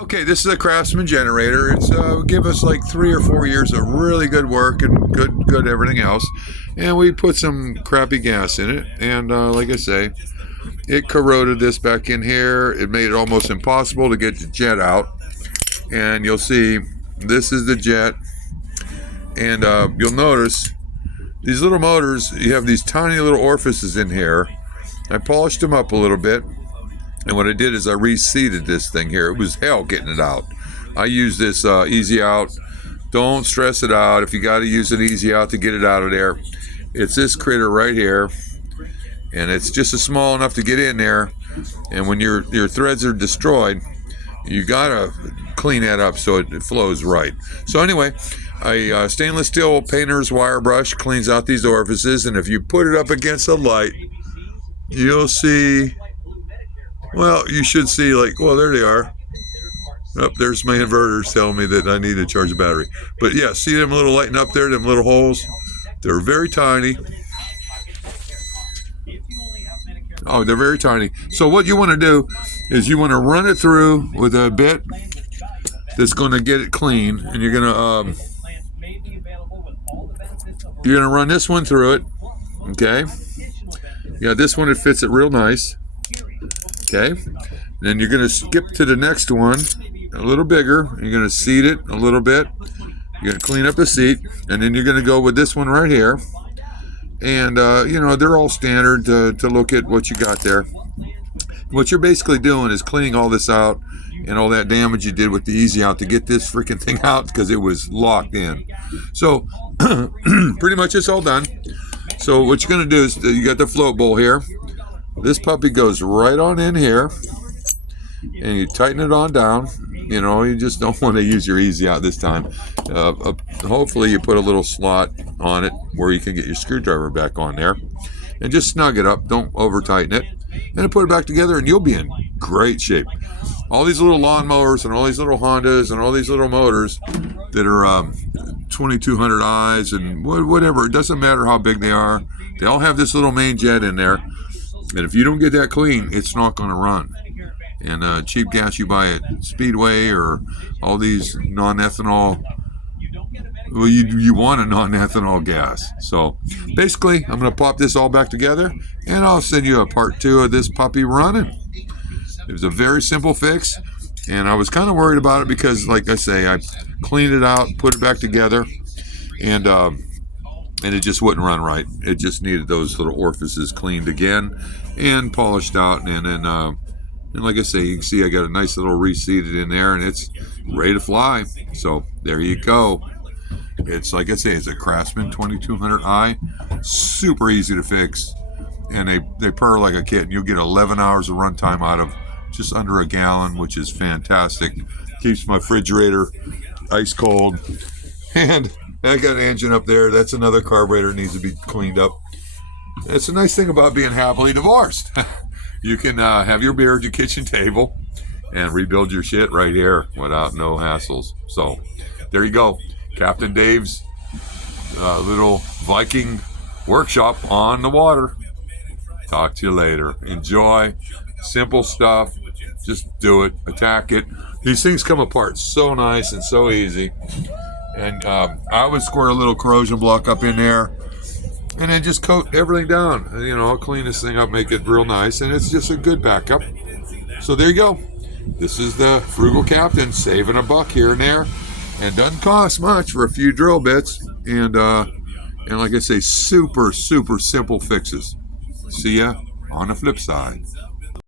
Okay, this is a Craftsman generator. It's give us like 3 or 4 years of really good work and good everything else. And we put some crappy gas in it. And like I say, it corroded this back in here. It made it almost impossible to get the jet out. And you'll see this is the jet. And you'll notice these little motors, you have these tiny little orifices in here. I polished them up a little bit. And what I did is I reseated this thing here. It was hell getting it out. I use this easy out. Don't stress it out. If you got to use an easy out to get it out of there, it's this critter right here. And it's just small enough to get in there. And when your threads are destroyed, you got to clean that up so it flows right. So anyway, a stainless steel painter's wire brush cleans out these orifices. And if you put it up against a light, you'll see... Well, you should see, like, well, there they are. Oh, there's my inverters telling me that I need to charge the battery. But yeah, see them little lighting up there, them little holes? They're very tiny. Oh, they're very tiny. So what you want to do is you want to run it through with a bit that's going to get it clean. And you're going to run this one through it. Okay? Yeah, this one, it fits it real nice. Okay, then you're going to skip to the next one, a little bigger. You're going to seat it a little bit. You're going to clean up the seat, and then you're going to go with this one right here. And, they're all standard to look at what you got there. What you're basically doing is cleaning all this out and all that damage you did with the easy out to get this freaking thing out because it was locked in. So, pretty much it's all done. So what you're going to do is you got the float bowl here. This puppy goes right on in here, and you tighten it on down. You just don't want to use your easy out this time. Hopefully you put a little slot on it where you can get your screwdriver back on there, and just snug it up. Don't over tighten it, and then put it back together, and you'll be in great shape. All these little lawnmowers and all these little Hondas and all these little motors that are 2200 eyes and whatever, it doesn't matter how big they are. They all have this little main jet in there. And if you don't get that clean, it's not going to run. And cheap gas you buy at Speedway or all these non-ethanol, well, you want a non-ethanol gas. So basically, I'm going to pop this all back together, and I'll send you a part 2 of this puppy running. It was a very simple fix, and I was kind of worried about it because, like I say, I cleaned it out, put it back together, and it just wouldn't run right. It just needed those little orifices cleaned again and polished out. And then, and like I say, you can see I got a nice little reseated in there, and it's ready to fly. So there you go. It's, like I say, it's a Craftsman 2200i. Super easy to fix. And they purr like a kitten. You'll get 11 hours of runtime out of just under a gallon, which is fantastic. Keeps my refrigerator ice cold. And I got an engine up there. That's another carburetor needs to be cleaned up. That's a nice thing about being happily divorced. You can have your beer at your kitchen table and rebuild your shit right here without no hassles. So there you go. Captain Dave's little Viking workshop on the water. Talk to you later. Enjoy. Simple stuff. Just do it. Attack it. These things come apart so nice and so easy. And I would squirt a little corrosion block up in there and then just coat everything down. I'll clean this thing up, make it real nice, and it's just a good backup. So there you go. This is the Frugal Captain saving a buck here and there, and doesn't cost much for a few drill bits. And like I say, super, super simple fixes. See ya on the flip side.